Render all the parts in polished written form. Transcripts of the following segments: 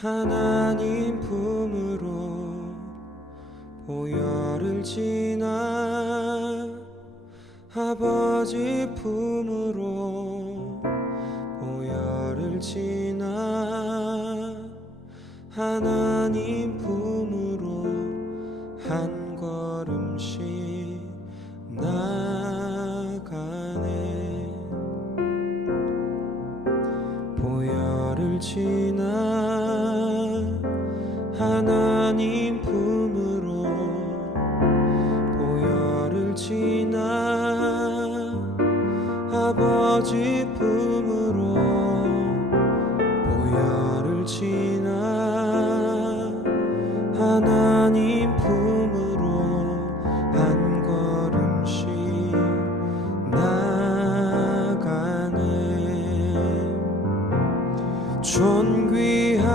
하나님 품으로 보혈을 지나 아버지 품으로 보혈을 지나 하나님 품으로 한 걸음씩 나가네. 보혈을 지나 하나님 품으로 보혈을 지나 아버지 품으로 보혈을 지나 하나님 품으로 한 걸음씩 나가네. 존귀한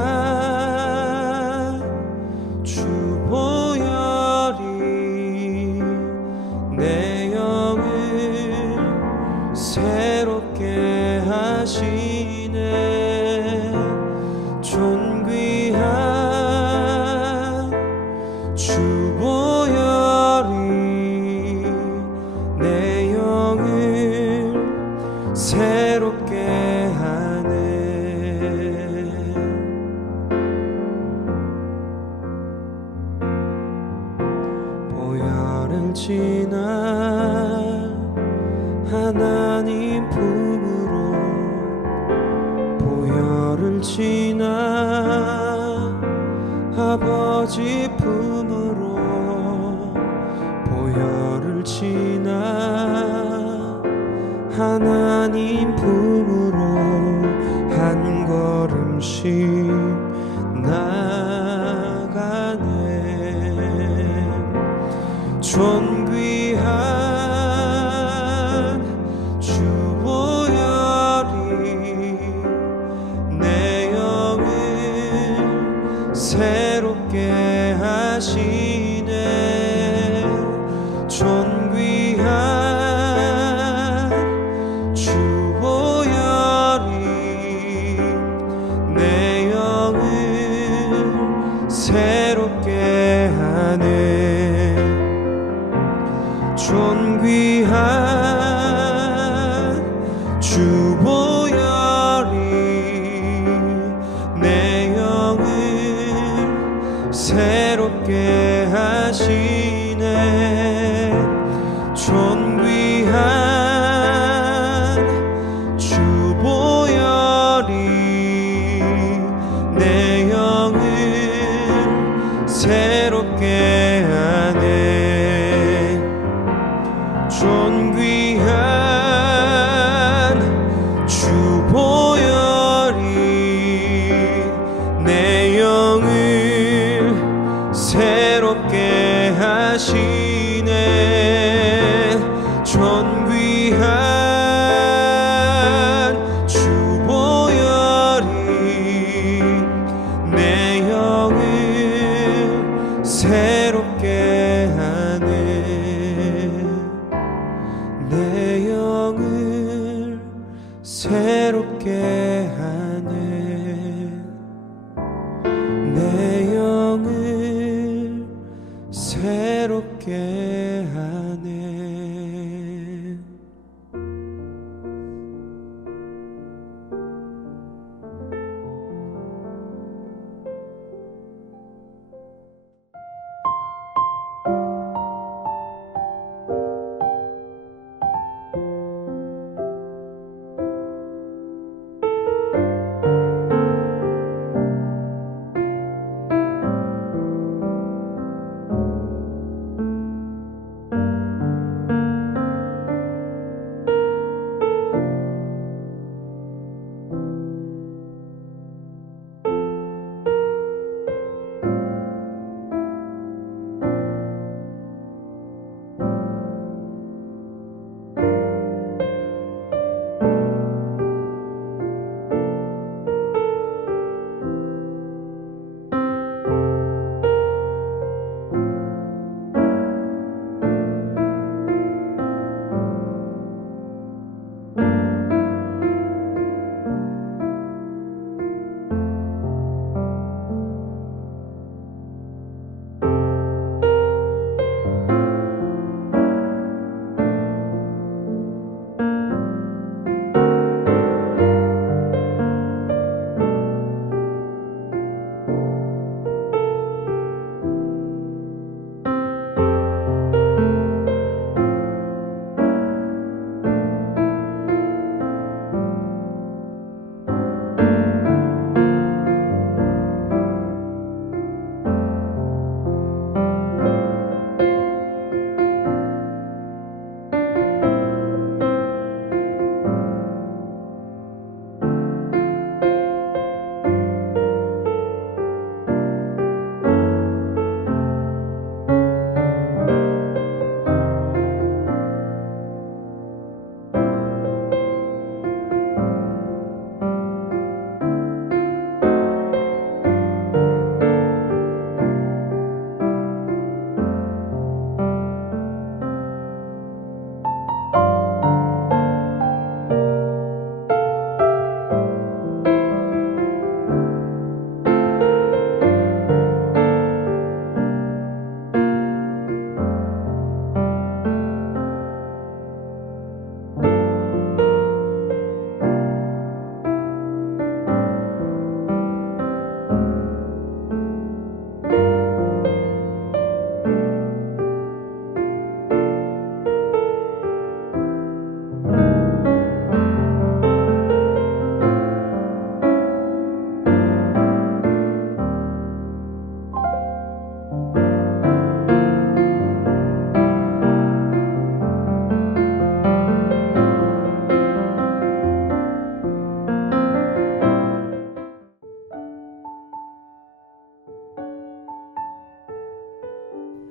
주 보혈이 내 영을 새롭게 하시네. 존귀한 주 보혈이 내 영을 새롭게 하네. 보혈을 지나 하나님 품으로 보혈을 지나 아버지 품으로 보혈을 지나 하나님 품으로 한 걸음씩 나가네. 존귀한 주 보혈이 내 영을 새롭게 하시네. 존귀한 주 보혈이 내 영을 새롭게 하네. 존귀한 주 보혈이 내 영을 새롭게 하시네. 존귀한 주 보혈이 내 영을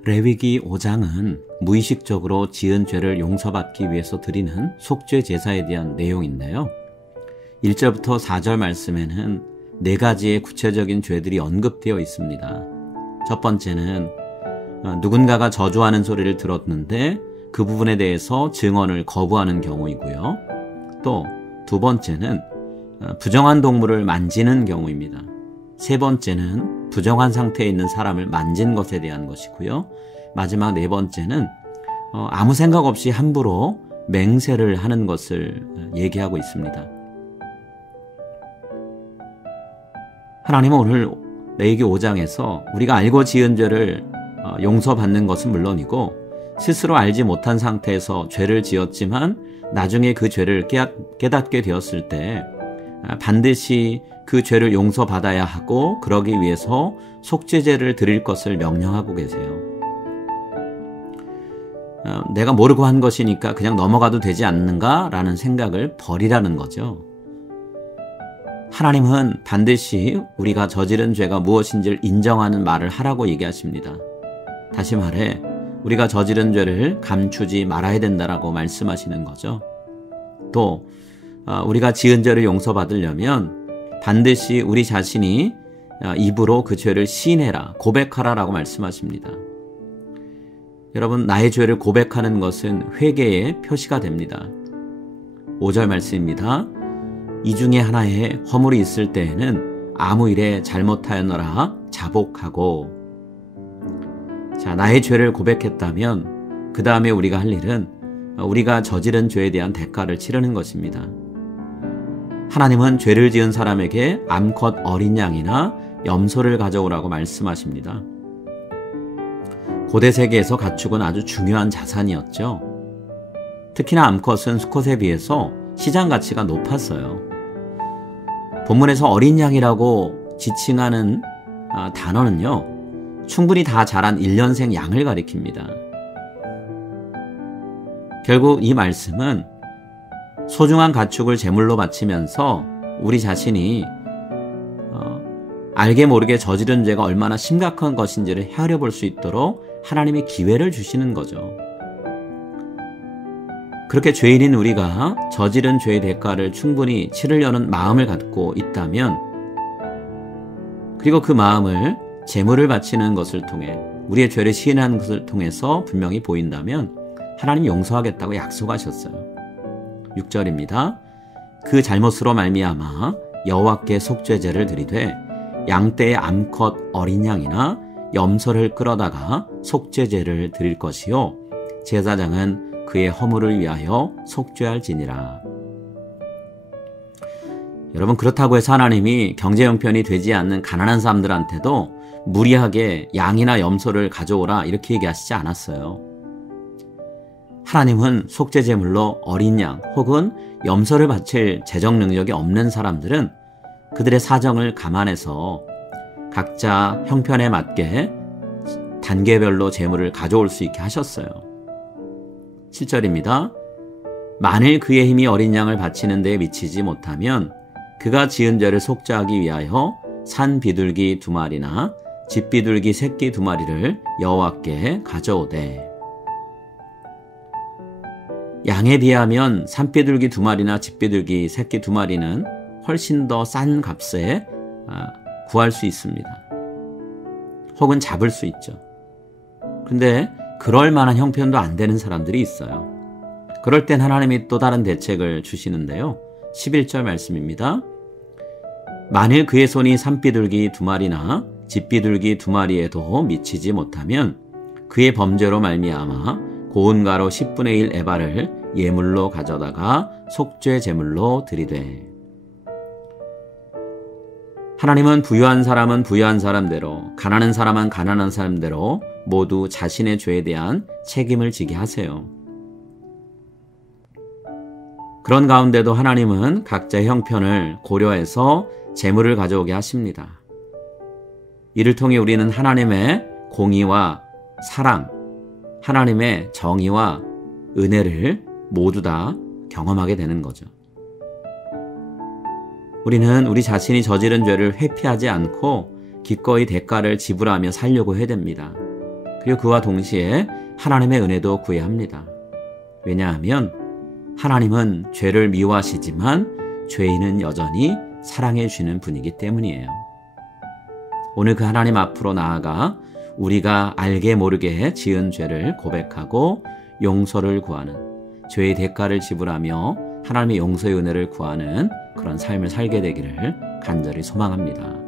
레위기 5장은 무의식적으로 지은 죄를 용서받기 위해서 드리는 속죄 제사에 대한 내용인데요. 1절부터 4절 말씀에는 4가지의 구체적인 죄들이 언급되어 있습니다. 첫 번째는 누군가가 저주하는 소리를 들었는데 그 부분에 대해서 증언을 거부하는 경우이고요. 또 두 번째는 부정한 동물을 만지는 경우입니다. 세 번째는 부정한 상태에 있는 사람을 만진 것에 대한 것이고요. 마지막 4번째는 아무 생각 없이 함부로 맹세를 하는 것을 얘기하고 있습니다. 하나님은 오늘 레위기 5장에서 우리가 알고 지은 죄를 용서받는 것은 물론이고 스스로 알지 못한 상태에서 죄를 지었지만 나중에 그 죄를 깨닫게 되었을 때 반드시 그 죄를 용서받아야 하고 그러기 위해서 속죄제를 드릴 것을 명령하고 계세요. 내가 모르고 한 것이니까 그냥 넘어가도 되지 않는가라는 생각을 버리라는 거죠. 하나님은 반드시 우리가 저지른 죄가 무엇인지를 인정하는 말을 하라고 얘기하십니다. 다시 말해 우리가 저지른 죄를 감추지 말아야 된다라고 말씀하시는 거죠. 또 우리가 지은 죄를 용서받으려면 반드시 우리 자신이 입으로 그 죄를 시인해라, 고백하라라고 말씀하십니다. 여러분, 나의 죄를 고백하는 것은 회개의 표시가 됩니다. 5절 말씀입니다. 이 중에 하나에 허물이 있을 때에는 아무 일에 잘못하였노라 자복하고. 자, 나의 죄를 고백했다면 그 다음에 우리가 할 일은 우리가 저지른 죄에 대한 대가를 치르는 것입니다. 하나님은 죄를 지은 사람에게 암컷 어린 양이나 염소를 가져오라고 말씀하십니다. 고대 세계에서 가축은 아주 중요한 자산이었죠. 특히나 암컷은 수컷에 비해서 시장 가치가 높았어요. 본문에서 어린 양이라고 지칭하는 단어는요, 충분히 다 자란 1년생 양을 가리킵니다. 결국 이 말씀은 소중한 가축을 제물로 바치면서 우리 자신이 알게 모르게 저지른 죄가 얼마나 심각한 것인지를 헤아려 볼 수 있도록 하나님이 기회를 주시는 거죠. 그렇게 죄인인 우리가 저지른 죄의 대가를 충분히 치르려는 마음을 갖고 있다면, 그리고 그 마음을 제물을 바치는 것을 통해 우리의 죄를 시인하는 것을 통해서 분명히 보인다면 하나님 용서하겠다고 약속하셨어요. 6절입니다. 그 잘못으로 말미암아 여호와께 속죄제를 드리되 양떼의 암컷 어린 양이나 염소를 끌어다가 속죄제를 드릴 것이요 제사장은 그의 허물을 위하여 속죄할지니라. 여러분, 그렇다고 해서 하나님이 경제 형편이 되지 않는 가난한 사람들한테도 무리하게 양이나 염소를 가져오라 이렇게 얘기하시지 않았어요. 하나님은 속죄제물로 어린 양 혹은 염소를 바칠 재정 능력이 없는 사람들은 그들의 사정을 감안해서 각자 형편에 맞게 단계별로 제물을 가져올 수 있게 하셨어요. 7절입니다. 만일 그의 힘이 어린 양을 바치는 데에 미치지 못하면 그가 지은 죄를 속죄하기 위하여 산 비둘기 2마리나 집 비둘기 새끼 2마리를 여호와께 가져오되. 양에 비하면 산 비둘기 2마리나 집 비둘기 새끼 2마리는 훨씬 더 싼 값에 구할 수 있습니다. 혹은 잡을 수 있죠. 근데 그럴 만한 형편도 안 되는 사람들이 있어요. 그럴 땐 하나님이 또 다른 대책을 주시는데요. 11절 말씀입니다. 만일 그의 손이 산비둘기 2마리나 집비둘기 2마리에도 미치지 못하면 그의 범죄로 말미암아 고운 가루 10분의 1 에바를 예물로 가져다가 속죄 제물로 드리되. 하나님은 부유한 사람은 부유한 사람대로, 가난한 사람은 가난한 사람대로 모두 자신의 죄에 대한 책임을 지게 하세요. 그런 가운데도 하나님은 각자의 형편을 고려해서 제물을 가져오게 하십니다. 이를 통해 우리는 하나님의 공의와 사랑, 하나님의 정의와 은혜를 모두 다 경험하게 되는 거죠. 우리는 우리 자신이 저지른 죄를 회피하지 않고 기꺼이 대가를 지불하며 살려고 해야 됩니다. 그리고 그와 동시에 하나님의 은혜도 구해야 합니다. 왜냐하면 하나님은 죄를 미워하시지만 죄인은 여전히 사랑해 주시는 분이기 때문이에요. 오늘 그 하나님 앞으로 나아가 우리가 알게 모르게 지은 죄를 고백하고 용서를 구하는, 죄의 대가를 지불하며 하나님의 용서의 은혜를 구하는 그런 삶을 살게 되기를 간절히 소망합니다.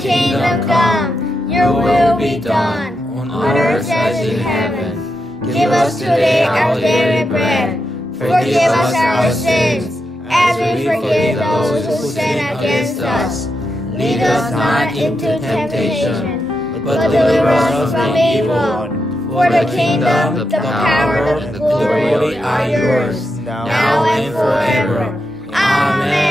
kingdom come, your will be done, on earth as in heaven. Give us today our daily bread. Forgive us our sins, as we forgive those who sin against us. Lead us not into temptation, but deliver us from evil. For the kingdom, the power, and the glory are yours, now and forever. Amen.